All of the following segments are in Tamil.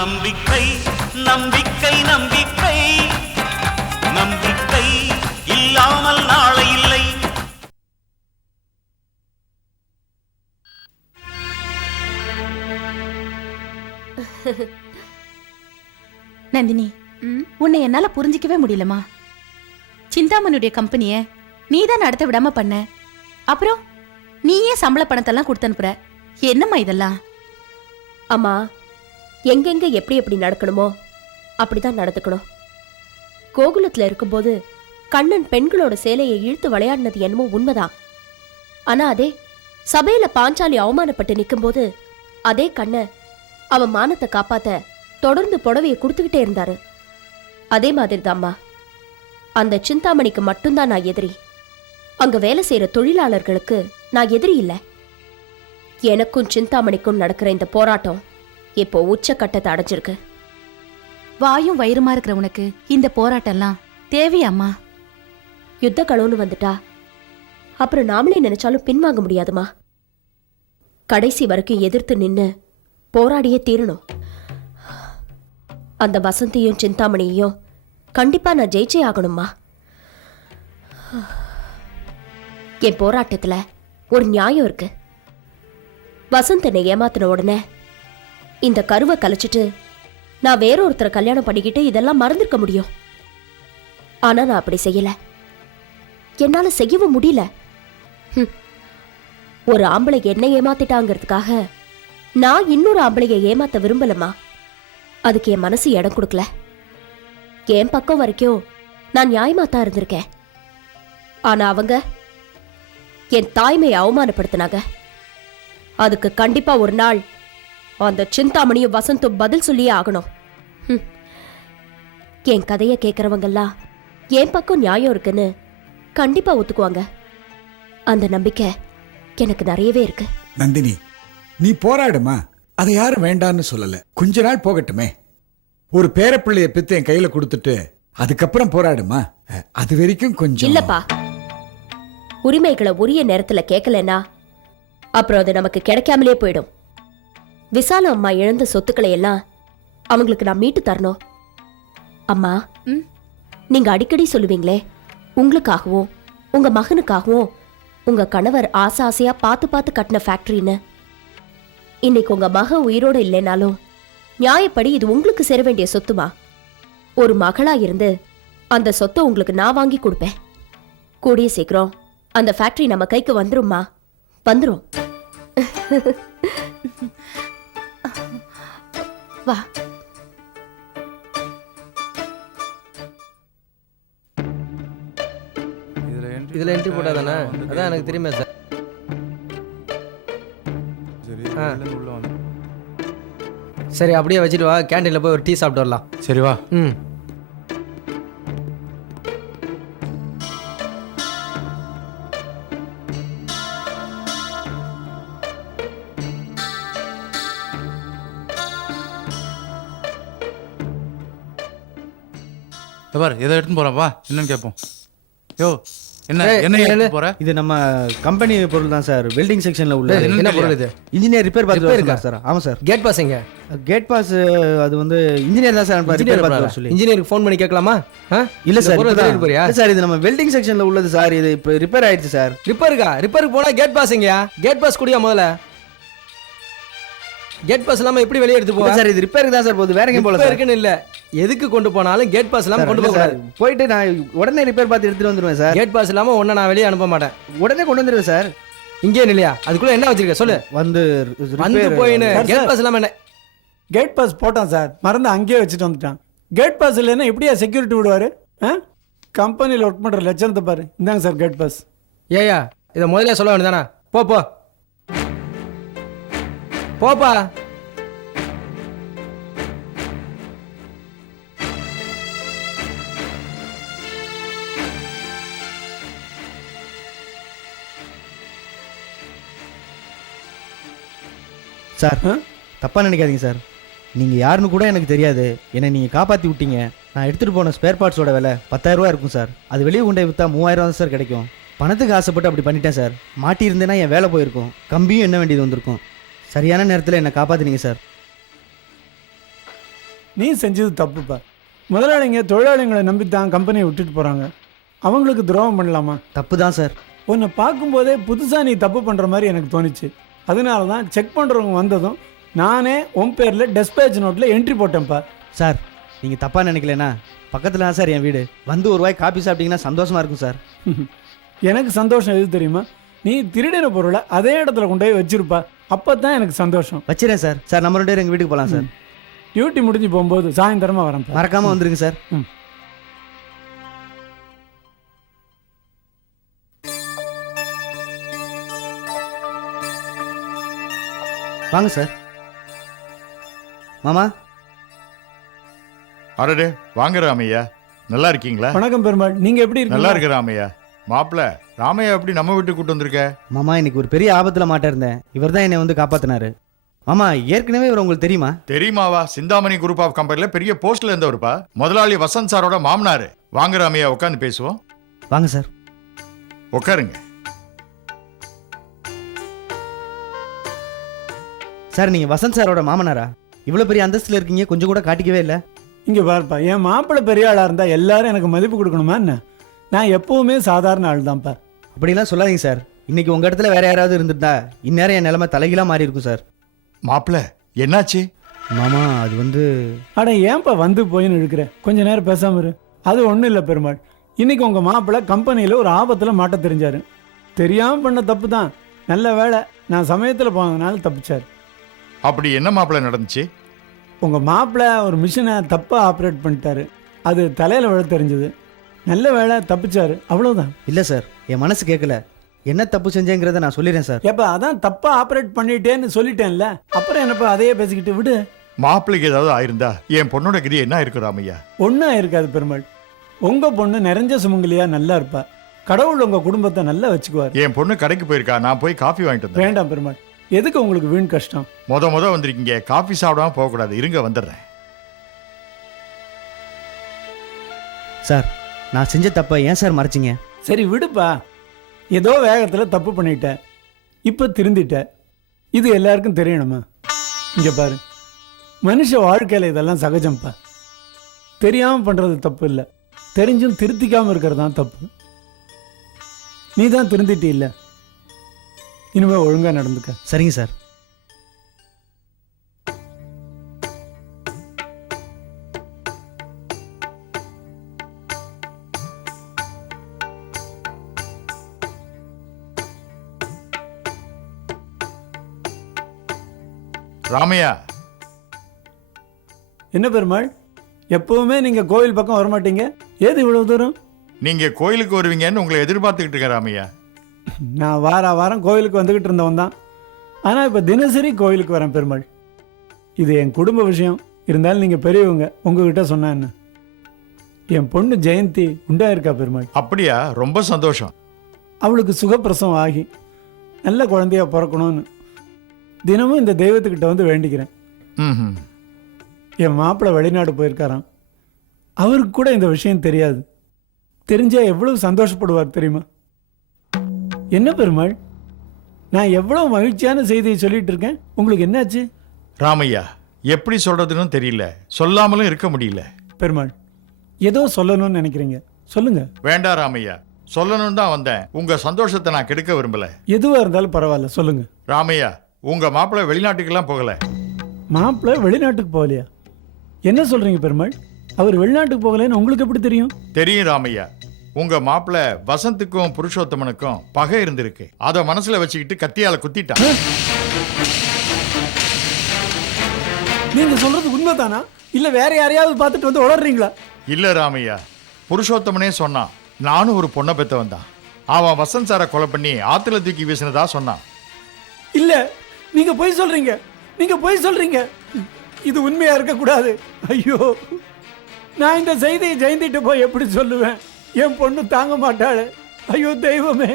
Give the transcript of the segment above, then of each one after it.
நம்பிக்கை நம்பிக்கை நம்பிக்கை நம்பிக்கை இல்லாமல் நாளை இல்லை. நந்தினி, உன்னை என்னால புரிஞ்சிக்கவே முடியலமா. சிந்தாமணியுடைய கம்பெனிய நீதான் நடத்த விடாம பண்ண. அப்புறம் நீயே சம்பள பணத்தெல்லாம் கொடுத்து அனுப்புற. என்னம்மா இதெல்லாம்? அம்மா, எங்கெங்க எப்படி எப்படி நடக்கணுமோ அப்படிதான் நடந்துக்கணும். கோகுலத்துல இருக்கும்போது கண்ணன் பெண்களோட சேலையை இழுத்து விளையாடினது என்னமோ உண்மைதான். ஆனா அதே சபையில பாஞ்சாலி அவமானப்பட்டு நிக்கும்போது அதே கண்ண அவன் மானத்தை காப்பாத்த தொடர்ந்து புடவையை கொடுத்துக்கிட்டே இருந்தாரு. அதே மாதிரி தான்மா, அந்த சிந்தாமணிக்கு மட்டும்தான் நான் எதிரி. அங்க வேலை செய்யற தொழிலாளர்களுக்கு நான் எதிரி இல்லை. எனக்கும் சிந்தாமணிக்கும் நடக்கிற இந்த போராட்டம் இப்போ உச்சக்கட்டத்தை அடைஞ்சிருக்கு. வாயும் வயிறுமா இருக்கிற உனக்கு இந்த போராட்டம்லாம் தேவையாம்மா? யுத்த களம்னு வந்துட்டா அப்புறம் நாமளே நினைச்சாலும் பின்வாங்க முடியாதுமா. கடைசி வரைக்கும் எதிர்த்து நின்னு போராடியே தீரணும். அந்த வசந்தியும் சிந்தாமணியையும் கண்டிப்பா நான் ஜெயிச்சே ஆகணும்மா. என் போராட்டத்துல ஒரு நியாயம் இருக்கு. வசந்தனை ஏமாத்தின உடனே இந்த கருவை கலைச்சிட்டு நான் வேறொருத்தரை கல்யாணம் பண்ணிக்கிட்டு இதெல்லாம் மறந்துருக்க முடியும். ஆனா நான் அப்படி செய்யல. என்னால செய்யவும் முடியல. ஒரு ஆம்பளை என்னை ஏமாத்திட்டாங்கிறதுக்காக நான் இன்னொரு ஆம்பளைய ஏமாத்த விரும்பலமா. அதுக்கு என் மனசு இடம் கொடுக்கல. என் பக்கம் வரைக்கும் நான் நியாயமாத்தான் இருந்திருக்கேன். ஆனா அவங்க என் தாய்மையை அவமானப்படுத்தினாங்க. அதுக்கு கண்டிப்பா ஒரு நாள் அந்த சிந்தாமணியும் வசந்தும் பதில் சொல்லியே ஆகணும். என் கதைய கேட்கறவங்கெல்லாம் என் பக்கம் நியாயம் இருக்குன்னு கண்டிப்பா ஒத்துக்குவாங்க. அந்த நம்பிக்கை எனக்கு நிறையவே இருக்கு. நந்தினி, நீ போராடுமா. அதை யாரும் வேண்டான்னு சொல்லல. கொஞ்ச நாள் போகட்டுமே. ஒரு பேரப்பிள்ளைய பித்து என் கையில கொடுத்துட்டு அதுக்கப்புறம் போராடுமா. அது வரைக்கும் கொஞ்சம் இல்லப்பா. உரிமைகளை உரிய நேரத்துல கேட்கலன்னா அப்புறம் அது நமக்கு கிடைக்காமலே போயிடும். விசால அம்மா இழந்த சொத்துக்களை எல்லாம் அவங்களுக்கு நான் மீட்டு தரணும். அம்மா, நீங்க அடிக்கடி சொல்லுவீங்களே, உங்களுக்காகவும் உங்க மகனுக்காகவும் உங்க கணவர் ஆசை ஆசையா பார்த்து பார்த்து கட்டின ஃபேக்டரின்னு. இன்னைக்கு உங்க மகன் உயிரோடு இல்லைனாலும் நியாயப்படி இது உங்களுக்கு சேர வேண்டிய சொத்துமா. ஒரு மகளா இருந்து அந்த சொத்தை உங்களுக்கு நான் வாங்கி கொடுப்பேன். கூடிய சீக்கிரம் அந்த ஃபேக்டரி நம்ம கைக்கு வந்துரும்மா. வந்துரும். வா. இதுல என்ட்ரி போட்டாதானே? அதான் எனக்கு தெரியுமே சார். சரி, அப்படியே வச்சுட்டு வா. கேண்டீன்ல போய் ஒரு டீ சாப்பிட்டு வரலாம். சரி வா. பாரு, எதை எடுத்துன்னு போறோம், வா என்னன்னு கேட்போம். யோ, என்ன என்ன எடுத்துட்டு போற? இது நம்ம கம்பெனி பொருள் தான் சார். வெல்டிங் செக்ஷன்ல உள்ள. என்ன பொருள் இது? இன்ஜினியர் ரிப்பேர் பார்த்து இருக்கா சார்? ஆமா சார். கேட் பாஸ் எங்க? கேட் பாஸ் அது வந்து இன்ஜினியர் தான் சார் ரிப்பேர் பார்த்து சொல்லி. இன்ஜினியருக்கு ஃபோன் பண்ணி கேட்கலாமா? இல்ல சார், சார் இது நம்ம வெல்டிங் செக்ஷன்ல உள்ளது சார். இது இப்போ ரிப்பேர் ஆயிடுச்சு சார். ரிப்பேருக்கு போனா கேட் பாஸ் எங்கயா? கேட் பாஸ் குடியா முதல்ல. கேட் பாஸ் இல்லாம எப்படி வெளியே எடுத்து போவா? சார் இது ரிப்பேருக்கு தான் சார் போகுது, வேற எங்க போல சார். ரிப்பேருக்கு இல்ல, எதுக்கு கொண்டு போனாலும் கேட் பாஸ் இல்லாம கொண்டு போக கூடாது. போயிட்டு நான் உடனே ரிப்பேர் பார்த்து எடுத்துட்டு வந்துருவேன் சார். கேட் பாஸ் இல்லாம உன்னை நான் வெளியே அனுப்ப மாட்டேன். உடனே கொண்டு வந்துருவேன் சார். இங்கே இல்லையா? அதுக்குள்ள என்ன வச்சிருக்க சொல்லு. வந்து போயின்னு கேட் பாஸ் இல்லாம என்ன? கேட் பாஸ் போட்டான் சார், மறந்து அங்கேயே வச்சுட்டு வந்துட்டான். கேட் பாஸ் இல்லைன்னா எப்படியா செக்யூரிட்டி விடுவாரு? கம்பெனியில் ஒர்க் பண்ணுற லட்சணத்தை பாரு. இந்தாங்க சார் கேட் பாஸ். ஏயா, இதை முதல்ல சொல்ல வேண்டியதானே? போப்பா. சார் தப்பாக நினைக்காதீங்க சார். நீங்கள் யாருன்னு கூட எனக்கு தெரியாது. என்னை நீங்கள் காப்பாற்றி விட்டீங்க. நான் எடுத்துகிட்டு போன ஸ்பேர் பார்ட்ஸோட விலை 10,000 ரூபா இருக்கும் சார். அது வெளியே கொண்டே விற்றா 3000 தான் சார் கிடைக்கும். பணத்துக்கு ஆசைப்பட்டு அப்படி பண்ணிட்டேன் சார். மாட்டியிருந்தேன்னா என் வேலை போயிருக்கும், கம்பியும் என்ன வேண்டியது வந்திருக்கும். சரியான நேரத்தில் என்னை காப்பாற்றினீங்க சார். நீ செஞ்சது தப்புப்பா. முதலாளிங்க தொழிலாளிங்களை நம்பித்தான் கம்பெனியை விட்டுட்டு போகிறாங்க. அவங்களுக்கு துரோகம் பண்ணலாமா? தப்பு தான் சார். உன்னை பார்க்கும்போதே புதுசாக நீ தப்பு பண்ணுற மாதிரி எனக்கு தோணுச்சு. அதனால தான் செக் பண்ணுறவங்க வந்ததும் நானே உன் பேரில் டெஸ்பேச் நோட்டில் என்ட்ரி போட்டேன்ப்பா. சார் நீங்கள் தப்பாக நினைக்கலனா பக்கத்தில் தான் சார் என் வீடு. வந்து ஒரு வாய் காப்பி சாப்பிட்டீங்கன்னா சந்தோஷமாக இருக்கும் சார். எனக்கு சந்தோஷம் எது தெரியுமா? நீ திருடின பொருளை அதே இடத்துல கொண்டு போய் வச்சிருப்பா. அப்போ தான் எனக்கு சந்தோஷம். வச்சிடறேன் சார். சார் நம்ம 2 பேரும் எங்கள் வீட்டுக்கு போகலாம் சார். டியூட்டி முடிஞ்சு போகும்போது சாயந்தரமாக வரேன்ப்பா. மறக்காமல் வந்துருங்க சார். ம். வாங்க சார். மாமா. அடடே வாங்க ராமையா, நல்லா இருக்கீங்களா? வணக்கம் பெருமாள், நீங்கள் எப்படி இருக்கீங்க? நல்லா இருக்கு ராமையா. மாப்பிள்ள ராமையா எப்படி நம்ம வீட்டுக்கு கூட்டு வந்திருக்க? மாமா இன்னைக்கு ஒரு பெரிய ஆபத்தில் மாட்டிருந்தேன். இவர் தான் என்னை வந்து காப்பாற்றினாரு. மாமா ஏற்கனவே இவர் உங்களுக்கு தெரியுமா? தெரியுமாவா? சிந்தாமணி குரூப் ஆஃப் கம்பெனில பெரிய போஸ்ட்ல இருந்தவருப்பா. முதலாளி வசந்த் சாரோட மாமனாரு. வாங்க ராமையா உட்காந்து பேசுவோம். வாங்க சார். உட்காருங்க. சார் நீங்கள் வசந்த் சாரோட மாமனாரா? இவ்வளோ பெரிய அந்தஸ்தில் இருக்கீங்க, கொஞ்சம் கூட காட்டிக்கவே இல்லை. இங்கே பாருப்பா, என் மாப்பிள்ளை பெரிய ஆளாக இருந்தால் எல்லாரும் எனக்கு மதிப்பு கொடுக்கணுமா என்ன? நான் எப்பவுமே சாதாரண ஆள் தான்ப்பா. அப்படிலாம் சொல்லாதீங்க சார். இன்னைக்கு உங்கள் இடத்துல வேற யாராவது இருந்திருந்தா இந்நேரம் என் நிலைமை தலைகீழாக மாறி இருக்கும் சார். மாப்பிள்ள என்னாச்சு? மாமா அது வந்து அட ஏன்பா வந்து போயின்னு இருக்கிற? கொஞ்ச நேரம் பேசாம இரு. அது ஒன்றும் இல்லை பெருமாள். இன்னைக்கு உங்கள் மாப்பிள்ளை கம்பெனியில் ஒரு ஆபத்தில் மாட்ட தெரிஞ்சார். தெரியாமல் பண்ண தப்பு தான். நல்ல வேலை நான் சமயத்தில் போனதுனால தப்பிச்சார். அப்படி என்ன மாப்பிள்ள நடந்துச்சு? உங்கள் மாப்பிள்ளை ஒரு மிஷினை தப்பாக ஆப்ரேட் பண்ணிட்டாரு. அது தலையில் விழ தெரிஞ்சது. நல்ல வேலை தப்பிச்சாரு, அவ்வளோதான். இல்லை சார், என் மனசு கேட்கல. என்ன தப்பு செஞ்சேங்கிறத நான் சொல்லிடுறேன் சார். எப்போ அதான் தப்பாக ஆப்ரேட் பண்ணிட்டேன்னு சொல்லிட்டேன்ல, அப்புறம் என்னப்பா அதையே பேசிக்கிட்டு விடு. மாப்பிள்ளைக்கு ஏதாவது ஆயிருந்தா என் பொண்ணோட கிரி என்ன இருக்கு ராமையா? ஒன்றும் இருக்காது பெருமாள். உங்கள் பொண்ணு நிறைஞ்ச சுமங்கலியா நல்லா இருப்பா. கடவுள் உங்கள் குடும்பத்தை நல்லா வச்சுக்குவார். என் பொண்ணு கடைக்கு போயிருக்கா, நான் போய் காஃபி வாங்கிட்டு வந்தேன். வேண்டாம் பெருமாள், எதுக்கு உங்களுக்கு வீண் கஷ்டம்? முத வந்திருக்கீங்க, காஃபி சாப்பிடாம போகக்கூடாது. இருங்க வந்துடுறேன். சார் நான் செஞ்ச தப்பை ஏன் சார் மறைச்சிங்க? சரி விடுப்பா, ஏதோ வேகத்தில் தப்பு பண்ணிட்ட, இப்போ திருந்திட்ட. இது எல்லாருக்கும் தெரியணுமா? இங்கே பாரு, மனுஷ வாழ்க்கையில் இதெல்லாம் சகஜம்ப்பா. தெரியாமல் பண்ணுறது தப்பு இல்லை, தெரிஞ்சும் திருத்திக்காமல் இருக்கிறது தான் தப்பு. நீ தான் திருந்திட்டு இல்லை, இனிமேல் ஒழுங்காக நடந்துக்க. சரிங்க சார். ராமையா. என்ன பெருமாள், எப்பவுமே நீங்கள் கோவில் பக்கம் வரமாட்டீங்க, ஏது இவ்வளோ தூரம்? நீங்க கோயிலுக்கு வருவீங்கன்னு உங்களை எதிர்பார்த்துக்கிட்டு இருக்கேன் ராமையா. நான் வாரம் கோயிலுக்கு வந்துக்கிட்டு இருந்தவன் தான். ஆனால் இப்போ தினசரி கோயிலுக்கு வரேன் பெருமாள். இது என் குடும்ப விஷயம். இருந்தாலும் நீங்கள் பெரியவங்க, உங்ககிட்ட சொன்னா என்ன? என் பொண்ணு ஜெயந்தி உண்டாயிருக்கா பெருமாள். அப்படியா? ரொம்ப சந்தோஷம். அவளுக்கு சுகப்பிரசவம் ஆகி நல்ல குழந்தையா பிறக்கணும்னு தினமும் இந்த தெய்வத்துக்கிட்ட வந்து வேண்டிக்கிறேன். ம். என் மாப்பிள்ளை வெளிநாடு போயிருக்காராம். அவருக்கு கூட இந்த விஷயம் தெரியாது. தெரிஞ்சா எவ்வளவு சந்தோஷப்படுவார் தெரியுமா? என்ன பெருமாள், நான் எவ்வளவு மகிழ்ச்சியான செய்தியை சொல்லிட்டு இருக்கேன், உங்களுக்கு என்னாச்சு? ராமையா, எப்படி சொல்றதுன்னு தெரியல, சொல்லாமலும் இருக்க முடியல. பெருமாள், ஏதோ சொல்லணும்னு நினைக்கிறீங்க, சொல்லுங்க. வேண்டாம் ராமையா, சொல்லணும் தான் வந்தேன். உங்க சந்தோஷத்தை நான் கெடுக்க விரும்பல. எதுவாக இருந்தாலும் பரவாயில்ல, சொல்லுங்க. ராமையா, உங்க மாப்பிள்ளை வெளிநாட்டுக்கெல்லாம் போகல. மாப்பிள்ளை வெளிநாட்டுக்கு போகலையா? என்ன சொல்றீங்க பெருமாள்? அவர் வெளிநாட்டுக்கு போகலன்னு உங்களுக்கு எப்படி தெரியும்? தெரியும் ராமையா. உங்க மாப்பிள்ளை வசந்துக்கும் புருஷோத்தமனுக்கும் பகை இருந்திருக்கு. அதை மனசுல வச்சுக்கிட்டு கத்தியால குத்திட்டான். நீங்க சொல்றது உண்மைதானா, இல்ல வேற யாரையாவது பார்த்துட்டு வந்து உளறீங்களா? இல்ல ராமையா, புருஷோத்தமனே சொன்னான். நானும் ஒரு பொண்ணை பெத்தவன் தான். அவன் வசந்த் சாரை கொலை பண்ணி ஆத்துல தூக்கி வீசினதா சொன்னான். இல்ல, நீங்க பொய் சொல்றீங்க, நீங்க பொய் சொல்றீங்க. இது உண்மையா இருக்க கூடாது. ஐயோ, நான் இந்த செய்தியை ஜெயந்திட்டு போய் எப்படி சொல்லுவேன்? என் பொண்ணு தாங்க மாட்டாள். ஐயோ தெய்வமே,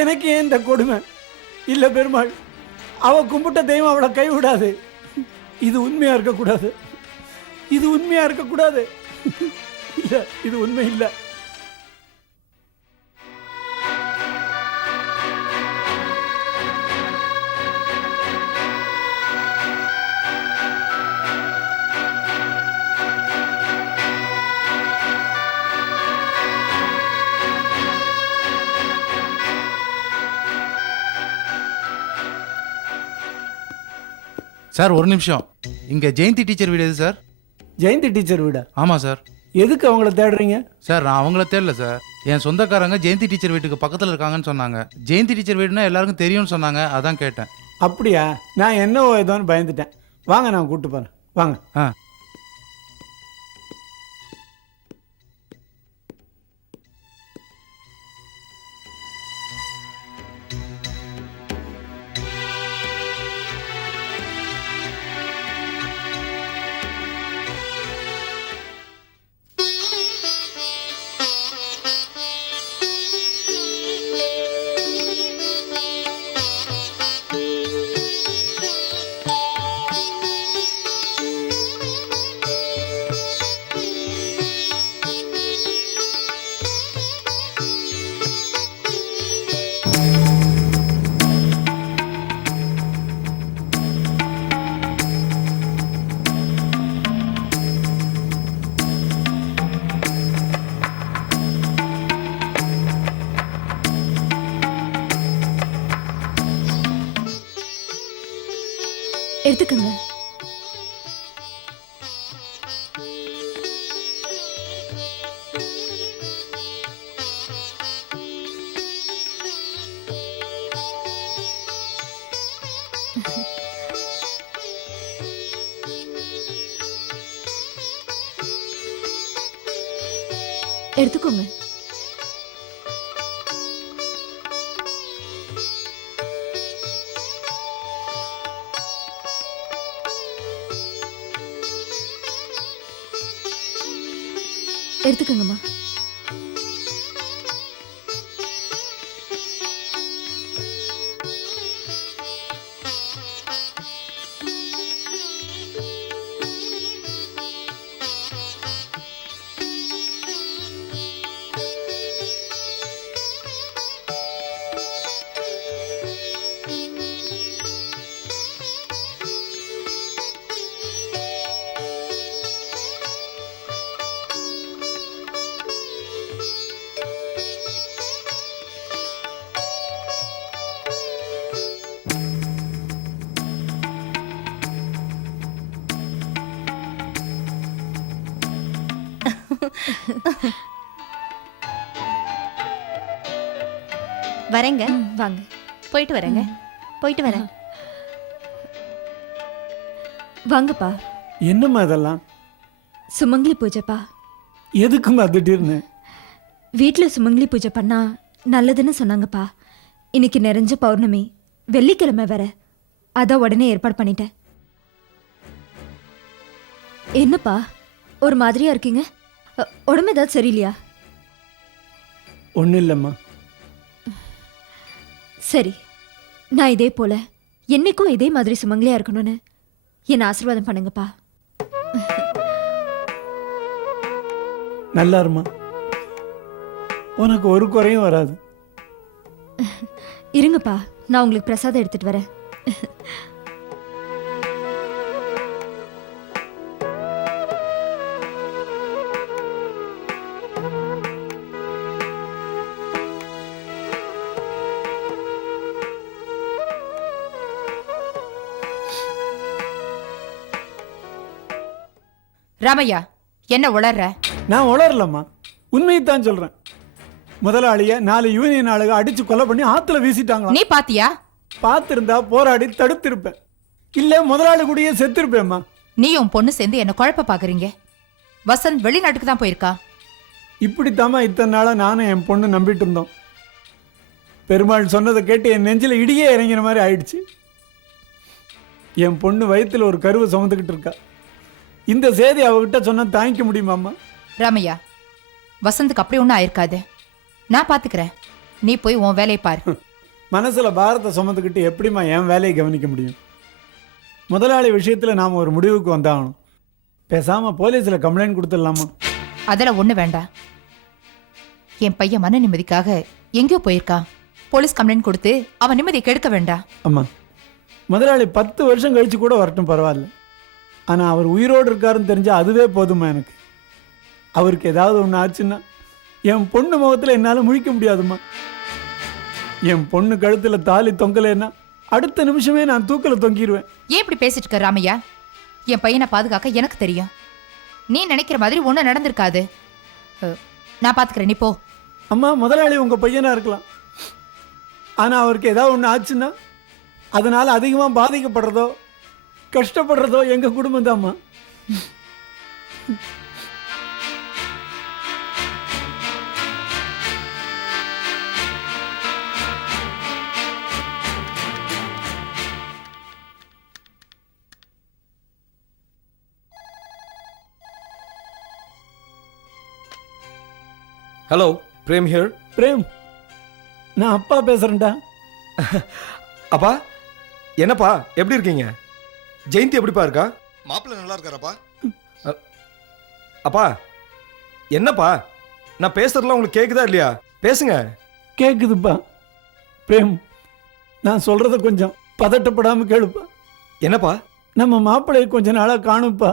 எனக்கு ஏன் இந்த கொடுமை? இல்ல பெருமாள், அவ கும்பிட்ட தெய்வம் அவளை கைவிடாது. இது உண்மையா இருக்கக்கூடாது, இது உண்மையா இருக்கக்கூடாது. இல்ல, இது உண்மை இல்ல. சார் ஒரு நிமிஷம். இங்கே ஜெயந்தி டீச்சர் வீடு எது சார்? ஜெயந்தி டீச்சர் வீடா? ஆமாம் சார். எதுக்கு அவங்கள தேடுறீங்க? சார் நான் அவங்கள தேடல சார். என் சொந்தக்காரங்க ஜெயந்தி டீச்சர் வீட்டுக்கு பக்கத்தில் இருக்காங்கன்னு சொன்னாங்க. ஜெயந்தி டீச்சர் வீடுனா எல்லாருக்கும் தெரியும்னு சொன்னாங்க, அதான் கேட்டேன். அப்படியா? நான் என்னவோ ஏதோன்னு பயந்துட்டேன். வாங்க, நான் கூப்பிட்டு போகிறேன். வாங்க. ஆ எடுத்துக்கங்க. எடுத்துக்கோங்க. எடுத்துக்கங்கம்மா. வரேங்க. வாங்க. போயிட்டு வரேங்க. போயிட்டு வரேன். வாங்கப்பா. என்னம்மா இதெல்லாம்? சுமங்கலி பூஜைப்பா. எதுக்குமா திடீர்னு? வீட்டில் சுமங்கலி பூஜை பண்ணா நல்லதுன்னு சொன்னாங்கப்பா. இன்னைக்கு நிறைஞ்ச பௌர்ணமி, வெள்ளிக்கிழமை வேற. அதான் உடனே ஏற்பாடு பண்ணிட்டேன். என்னப்பா ஒரு மாதிரியா இருக்கீங்க? உடம்பு ஏதாவது சரியில்லையா? ஒன்றும் இல்லைம்மா. சரி, நான் இதே போல என்னைக்கும் இதே மாதிரி சுமங்கலியா இருக்கணும்னு என்ன ஆசீர்வாதம் பண்ணுங்கப்பா. நல்லா இருமா. உனக்கு ஒரு குறையும் வராது. இருங்கப்பா, நான் உங்களுக்கு பிரசாதம் எடுத்துட்டு வரேன். ராமையா, என்ன உளர்ற? நான் உளரலம்மா, உண்மையை தான் சொல்றேன். முதலாளிய 4 யூனியன் ஆளுக அடிச்சு கொலை பண்ணி ஆத்துல வீசிட்டாங்களா? நீ பாத்தியா? பார்த்திருந்தா போராடி தடுத்திருப்பேன். இல்ல முதலாளி கூடயே செத்திருப்பேம்மா. நீயும் பொண்ணு சேர்ந்து என்ன குழப்ப பாக்குறீங்க. வசந்த் வெளிநாட்டுக்கு தான் போயிருக்கா. இப்படித்தாம்மா இத்தனை நாளா நானும் என் பொண்ணு நம்பிட்டு இருந்தோம். பெருமாள் சொன்னதை கேட்டு என் நெஞ்சில இடியே இறங்கின மாதிரி ஆயிடுச்சு. என் பொண்ணு வயித்துல ஒரு கருவை சுமந்துக்கிட்டு இருக்கா. இந்த செய்தி அவகிட்ட சொன்னா தாங்கிக்க முடியுமாம்மா? ராமையா, வசந்துக்கு அப்படி ஒன்றும் ஆயிருக்காது. நான் பாத்துக்கிறேன். நீ போய் உன் வேலையை பாரு. மனசுல பாரத்தை சுமந்துக்கிட்டு எப்படிம்மா என் வேலையை கவனிக்க முடியும்? முதலாளி விஷயத்துல நாம ஒரு முடிவுக்கு வந்தாகணும். பேசாம போலீஸ்ல கம்ப்ளைண்ட் கொடுத்துடலாமா? அதெல்லாம் ஒண்ணு வேண்டாம். என் பையன் மன நிம்மதிக்காக எங்கேயோ போயிருக்கான். போலீஸ் கம்ப்ளைண்ட் கொடுத்து அவன் நிம்மதியை கெடுக்க வேண்டாம். அம்மா, முதலாளி 10 வருஷம் கழிச்சு கூட வரட்டும், பரவாயில்ல. ஆனா அவர் உயிரோடு இருக்காருன்னு தெரிஞ்சா அதுவே போதுமா எனக்கு. அவருக்கு ஏதாவது ஒன்று ஆச்சுன்னா என் பொண்ணு முகத்துல என்னால முழிக்க முடியாதுமா. என் பொண்ணு கழுத்துல தாலி தொங்கலைன்னா அடுத்த நிமிஷமே நான் தூக்கில் தொங்கிடுவேன். ஏன் இப்படி பேசிட்டு இருக்க ராமையா? என் பையனை பாதுகாக்க எனக்கு தெரியும். நீ நினைக்கிற மாதிரி ஒன்றும் நடந்திருக்காது. நான் பாத்துக்கிறேன், நீ போ. அம்மா, முதலாளி உங்கள் பையனாக இருக்கலாம், ஆனால் அவருக்கு ஏதாவது ஒன்று ஆச்சுன்னா அதனால் அதிகமாக பாதிக்கப்படுறதோ கஷ்டப்படுறதோ எங்கள் குடும்பம் தான்மா. Hello, frame here. பிரேம், நான் அப்பா பேசுகிறேன்டா. அப்பா, என்னப்பா எப்படி இருக்கீங்க? ஜெயந்தி எப்படிப்பா இருக்கா? மாப்பிள்ளை நல்லா இருக்காரப்பா? அப்பா, என்னப்பா நான் பேசுறதுலாம் உங்களுக்கு கேக்குதா இல்லையா? பேசுங்க. கேட்குதுப்பா. பிரேம், நான் சொல்கிறத கொஞ்சம் பதட்டப்படாமல் கேளுப்பா. என்னப்பா? நம்ம மாப்பிள்ளையை கொஞ்ச நாளாக காணுப்பா.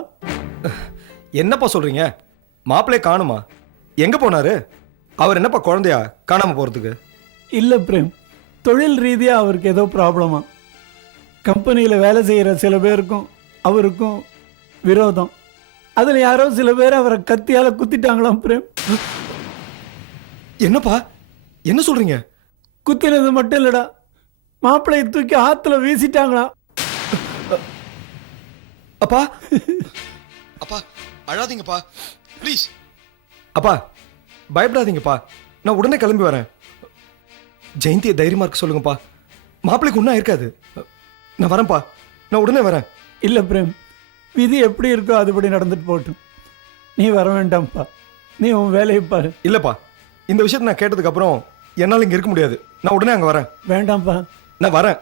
என்னப்பா சொல்றீங்க? மாப்பிள்ளைய காணுமா? எங்க போனாரு? அவர் என்னப்பா குழந்தையா காணாம போறதுக்கு? இல்லை பிரேம், தொழில் ரீதியாக அவருக்கு ஏதோ ப்ராப்ளமா. கம்பெனியில் வேலை செய்கிற சில பேருக்கும் அவருக்கும் விரோதம். அதில் யாரோ சில பேர் அவரை கத்தியால் குத்திட்டாங்களாம் பிரேம். என்னப்பா என்ன சொல்றீங்க? குத்தினது மட்டும் இல்லடா, மாப்பிள்ளையை தூக்கி ஆற்றுல வீசிட்டாங்களாம். அப்பா அப்பா அழாதீங்கப்பா, ப்ளீஸ். அப்பா பயப்படாதீங்கப்பா, நான் உடனே கிளம்பி வரேன். ஜெயந்தியை தைரியமா இருக்க சொல்லுங்கப்பா. மாப்பிள்ளைக்கு ஒன்றும் இருக்காது. நான் வரேன்ப்பா, நான் உடனே வரேன். இல்லை பிரேம், விதி எப்படி இருக்கோ அதுபடி நடந்துட்டு போகட்டும். நீ வர வேண்டாம்ப்பா, நீ உன் வேலையை பாரு. இல்லப்பா, இந்த விஷயத்தை நான் கேட்டதுக்கு அப்புறம் என்னால் இங்கே இருக்க முடியாது. நான் உடனே அங்கே வரேன். வேண்டாம்ப்பா. நான் வரேன்.